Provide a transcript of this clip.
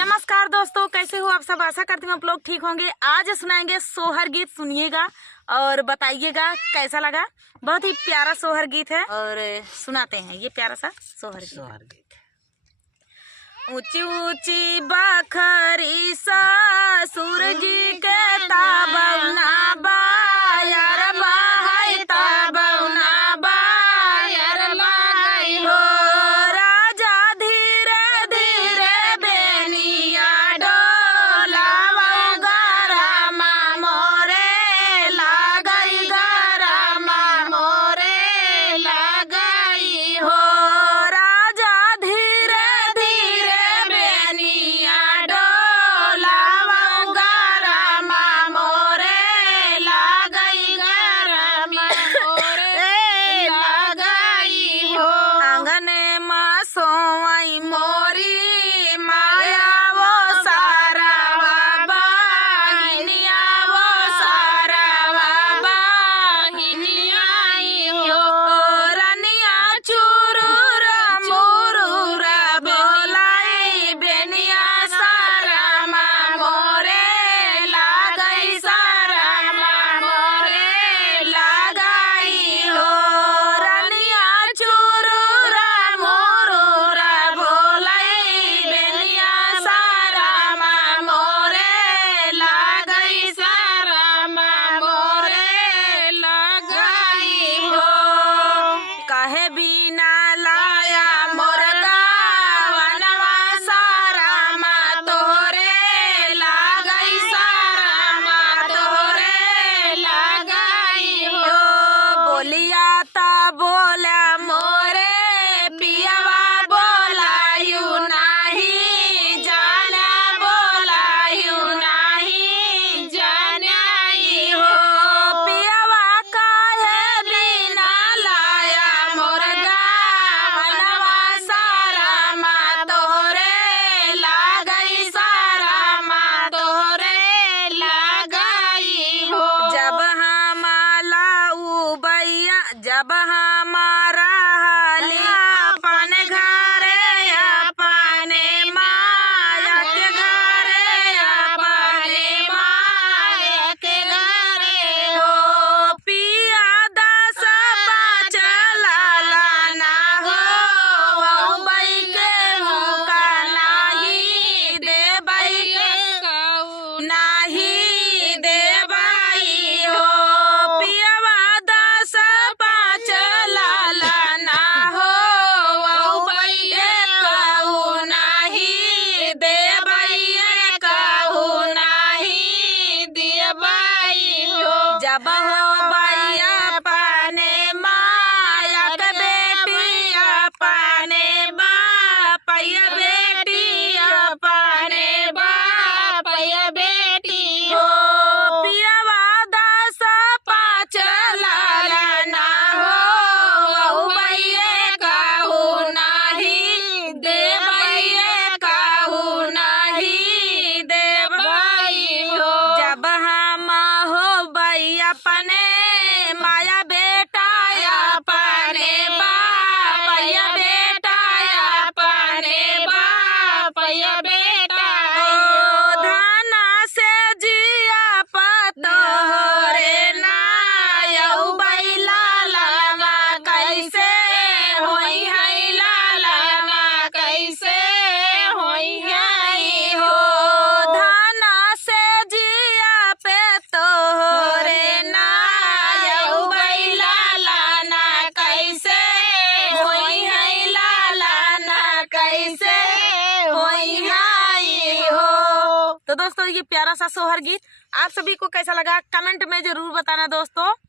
नमस्कार दोस्तों, कैसे हो आप सब। आशा करती हूँ आप लोग ठीक होंगे। आज सुनाएंगे सोहर गीत, सुनिएगा और बताइएगा कैसा लगा। बहुत ही प्यारा सोहर गीत है और सुनाते हैं ये प्यारा सा सोहर गीत। ऊंची ऊंची बखरी सा सूरज के ताबना बा यार बाहै ताबना बा यार बाहै हो राजा धीरे धीरे बेनिया डोलावा गरमा मोरे लागई गरमा मोरे लागई हो राजा धीरे धीरे बेनिया डोलावा गरमा मोरे लागई गरमा मोरे लागई हो आंगने में सोई मोरी माया वो सारा बाहिनिया वो सारा बाहिनिया हो रनिया चुरूर मुरूर बोलाई बेनिया सारा मोरे लागई सारा मोरे लागई हो रनिया चुरूर मुरूर बोलाई बेनिया सारा मोरे लागई सारा मोरे लागई हो कहे बिना लाया मोरगा वनवा सारा तोरे लागई सारा तोरे लागई हो बोलिया ता बोला मोरे पियावा बोलायु नाही जाना बोलायु नाही जानाई हो पियावा काहे बिना लाया मोरगा वनवा सारा तोरे लागई सारा तोरे लागई हो जब हम लाऊ बैया जब हमारा अपन घरे अपने माया के घरे अपने माया के घरे हो पिया दस पाँच लाला ना हो बई के मुका नाही दे बई के नाही दे बई हो पियावा दस पाँच लाला ना हो बई के कहू नाही दे बई कहू नाही दे बई हो जब हो बैया पाने माया के बेटी अपने बाप या बेटी अपने बाप या बेटी हो पियावा दस पाँच लाला ना हो बैये कहू नाही दे बैये कहू नाही दे बई हो जब हम हो बैया अपने माया बेटा अपने बाप या बेटा अपने बाप या बेटा हो धाना से जिया पतोरे ना यऊ बई लाला कैसे होई है लाला कैसे होई है हो धाना से जिया पे तोरे ना यऊ बई लाला कैसे होई है लाला कैसे होई है हो। तो दोस्तों ये प्यारा सा सोहर गीत आप सभी को कैसा लगा कमेंट में जरूर बताना दोस्तों।